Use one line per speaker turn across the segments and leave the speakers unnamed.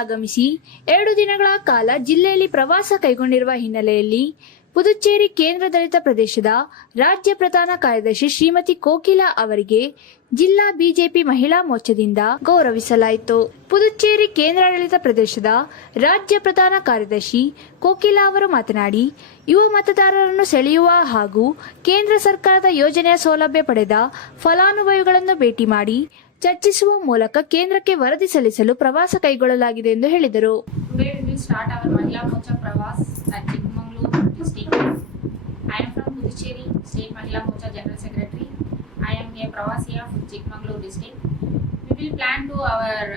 ಆಗಮಿಸಿ ಎರಡು ದಿನಗಳ ಕಾಲ ಜಿಲ್ಲೆಯಲ್ಲಿ ಪ್ರವಾಸ ಕೈಗೊಂಡಿರುವ ಹಿನ್ನೆಲೆಯಲ್ಲಿ ಪುದುಚೇರಿ ಕೇಂದ್ರಾಡಳಿತ ಪ್ರದೇಶದ ರಾಜ್ಯ ಪ್ರಧಾನ ಕಾರ್ಯದರ್ಶಿ ಶ್ರೀಮತಿ ಕೋಕಿಲಾ ಅವರಿಗೆ ಜಿಲ್ಲಾ ಬಿಜೆಪಿ ಮಹಿಳಾ ಮೋರ್ಚಾದಿಂದ ಗೌರವಿಸಲಾಯಿತು. ಪುದುಚೇರಿ ಕೇಂದ್ರಾಡಳಿತ ಪ್ರದೇಶದ ರಾಜ್ಯ ಪ್ರಧಾನ ಕಾರ್ಯದರ್ಶಿ ಕೋಕಿಲಾ ಅವರು ಮಾತನಾಡಿ, ಯುವ ಮತದಾರರನ್ನು ಸೆಳೆಯುವ ಹಾಗೂ ಕೇಂದ್ರ ಸರ್ಕಾರದ ಯೋಜನೆಯ ಸೌಲಭ್ಯ ಪಡೆದ ಫಲಾನುಭವಿಗಳನ್ನು ಭೇಟಿ ಮಾಡಿ ಚರ್ಚಿಸುವ ಮೂಲಕ ಕೇಂದ್ರಕ್ಕೆ ವರದಿ ಸಲ್ಲಿಸಲು ಪ್ರವಾಸ ಕೈಗೊಳ್ಳಲಾಗಿದೆ ಎಂದು ಹೇಳಿದರು.
ಮುಂಬೈ ಇಂಡಿಯು ಸ್ಟಾರ್ಟ್ ಆವರ್ ಮಹಿಳಾಮೋಚಾ ಪ್ರವಾಸ Chikmagalur state prawn from Puducherry state Mahila Morcha general secretary I am a pravasi of Chikmagalur district we we plan to our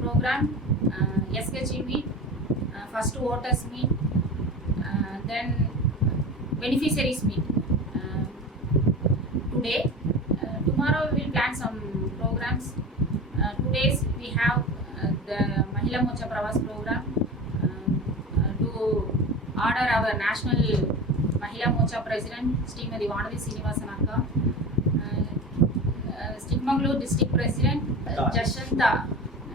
program as meet first voters meet then beneficiaries meet today tomorrow we programs. Uh, two days we have uh, the Mahila Mocha Pravas program uh, uh, to order our national Mahila Mocha president, Srimati Vanavi Srinivasanaka, uh, uh, Chikmagalur district president, uh, Jashanta,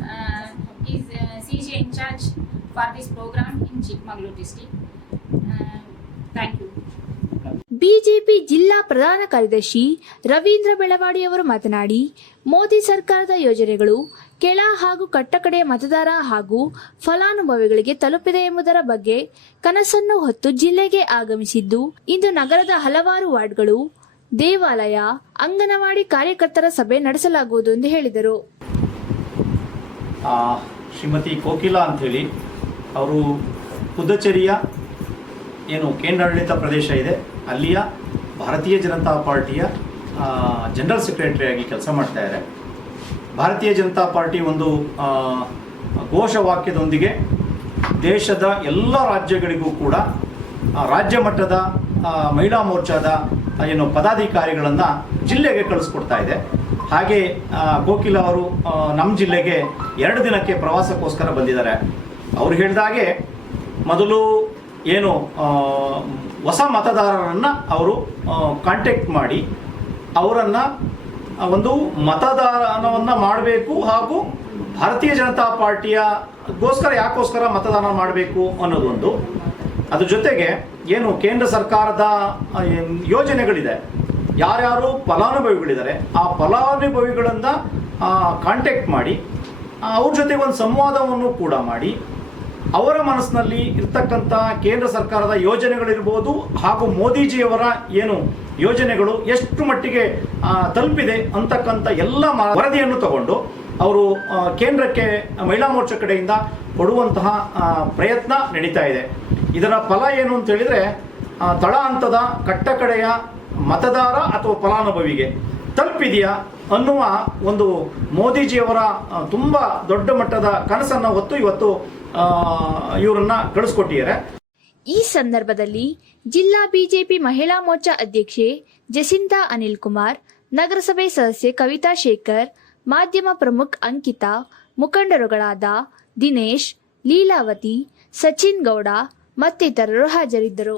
uh, is uh, CJ in charge for this program in Chikmagalur district. Uh, thank you.
BJP ಜಿಲ್ಲಾ ಪ್ರಧಾನ ಕಾರ್ಯದರ್ಶಿ ರವೀಂದ್ರ ಬೆಳವಾಡಿ ಅವರು ಮಾತನಾಡಿ, ಮೋದಿ ಸರ್ಕಾರದ ಯೋಜನೆಗಳು ಕೆಳ ಹಾಗೂ ಕಟ್ಟಕಡೆಯ ಮತದಾರ ಹಾಗೂ ಫಲಾನುಭವಿಗಳಿಗೆ ತಲುಪಿದೆ ಎಂಬುದರ ಬಗ್ಗೆ ಕನಸನ್ನು ಹೊತ್ತು ಜಿಲ್ಲೆಗೆ ಆಗಮಿಸಿದ್ದು, ಇಂದು ನಗರದ ಹಲವಾರು ವಾರ್ಡ್ಗಳು, ದೇವಾಲಯ, ಅಂಗನವಾಡಿ ಕಾರ್ಯಕರ್ತರ ಸಭೆ ನಡೆಸಲಾಗುವುದು ಎಂದು ಹೇಳಿದರು.
ಶ್ರೀಮತಿ ಕೋಕಿಲಾ ಅಂಥೇಳಿ, ಅವರು ಪುದುಚೇರಿಯ ಏನು ಕೇಂದ್ರಾಡಳಿತ ಪ್ರದೇಶ ಇದೆ, ಅಲ್ಲಿಯ ಭಾರತೀಯ ಜನತಾ ಪಾರ್ಟಿಯ ಜನರಲ್ ಸೆಕ್ರೆಟರಿಯಾಗಿ ಕೆಲಸ ಮಾಡ್ತಾಯಿದ್ದಾರೆ ಭಾರತೀಯ ಜನತಾ ಪಾರ್ಟಿ ಒಂದು ಘೋಷವಾಕ್ಯದೊಂದಿಗೆ ದೇಶದ ಎಲ್ಲ ರಾಜ್ಯಗಳಿಗೂ ಕೂಡ ರಾಜ್ಯ ಮಟ್ಟದ ಮಹಿಳಾ ಮೋರ್ಚಾದ ಏನು ಪದಾಧಿಕಾರಿಗಳನ್ನು ಜಿಲ್ಲೆಗೆ ಕಳಿಸ್ಕೊಡ್ತಾ ಇದೆ. ಹಾಗೆ ಕೋಕಿಲ ಅವರು ನಮ್ಮ ಜಿಲ್ಲೆಗೆ ಎರಡು ದಿನಕ್ಕೆ ಪ್ರವಾಸಕ್ಕೋಸ್ಕರ ಬಂದಿದ್ದಾರೆ. ಅವ್ರು ಹೇಳಿದಾಗೆ ಮೊದಲು ಏನು ಹೊಸ ಮತದಾರರನ್ನು ಅವರು ಕಾಂಟ್ಯಾಕ್ಟ್ ಮಾಡಿ ಅವರನ್ನು ಒಂದು ಮತದಾನವನ್ನು ಮಾಡಬೇಕು ಹಾಗೂ ಭಾರತೀಯ ಜನತಾ ಪಾರ್ಟಿಯ ಗೋಸ್ಕರ ಯಾಕೋಸ್ಕರ ಮತದಾನ ಮಾಡಬೇಕು ಅನ್ನೋದೊಂದು. ಅದ್ರ ಜೊತೆಗೆ ಏನು, ಕೇಂದ್ರ ಸರ್ಕಾರದ ಯೋಜನೆಗಳಿದೆ. ಯಾರ್ಯಾರು ಫಲಾನುಭವಿಗಳಿದ್ದಾರೆ, ಆ ಫಲಾನುಭವಿಗಳನ್ನು ಕಾಂಟ್ಯಾಕ್ಟ್ ಮಾಡಿ ಅವ್ರ ಜೊತೆ ಒಂದು ಸಂವಾದವನ್ನು ಕೂಡ ಮಾಡಿ ಅವರ ಮನಸ್ಸಿನಲ್ಲಿ ಇರ್ತಕ್ಕಂಥ ಕೇಂದ್ರ ಸರ್ಕಾರದ ಯೋಜನೆಗಳಿರ್ಬೋದು ಹಾಗೂ ಮೋದಿಜಿಯವರ ಏನು ಯೋಜನೆಗಳು ಎಷ್ಟು ಮಟ್ಟಿಗೆ ತಲುಪಿದೆ ಅಂತಕ್ಕಂಥ ಎಲ್ಲ ವರದಿಯನ್ನು ತಗೊಂಡು ಅವರು ಕೇಂದ್ರಕ್ಕೆ, ಮಹಿಳಾ ಮೋರ್ಚಾ ಕಡೆಯಿಂದ ಕೊಡುವಂತಹ ಪ್ರಯತ್ನ ನಡೀತಾ ಇದೆ. ಇದರ ಫಲ ಏನು ಅಂತ ಹೇಳಿದ್ರೆ ತಳ ಹಂತದ ಕಟ್ಟಕಡೆಯ ಮತದಾರ ಅಥವಾ ಫಲಾನುಭವಿಗೆ ತಲುಪಿದೆಯಾ ಅನ್ನುವ ಒಂದು ಮೋದಿಜಿಯವರ ತುಂಬ ದೊಡ್ಡ ಮಟ್ಟದ ಕನಸನ್ನು ಹೊತ್ತು ಇವತ್ತು ಇವರನ್ನ ಕಳಿಸ್ಕೊಟ್ಟಿದ್ದಾರೆ.
ಈ ಸಂದರ್ಭದಲ್ಲಿ ಜಿಲ್ಲಾ ಬಿಜೆಪಿ ಮಹಿಳಾ ಮೋರ್ಚಾ ಅಧ್ಯಕ್ಷೆ ಜಸಿಂತಾ ಅನಿಲ್ ಕುಮಾರ್, ನಗರಸಭೆ ಸದಸ್ಯೆ ಕವಿತಾ ಶೇಖರ್, ಮಾಧ್ಯಮ ಪ್ರಮುಖ್ ಅಂಕಿತಾ, ಮುಖಂಡರುಗಳಾದ ದಿನೇಶ್, ಲೀಲಾವತಿ, ಸಚಿನ್ ಗೌಡ ಮತ್ತಿತರರು ಹಾಜರಿದ್ದರು.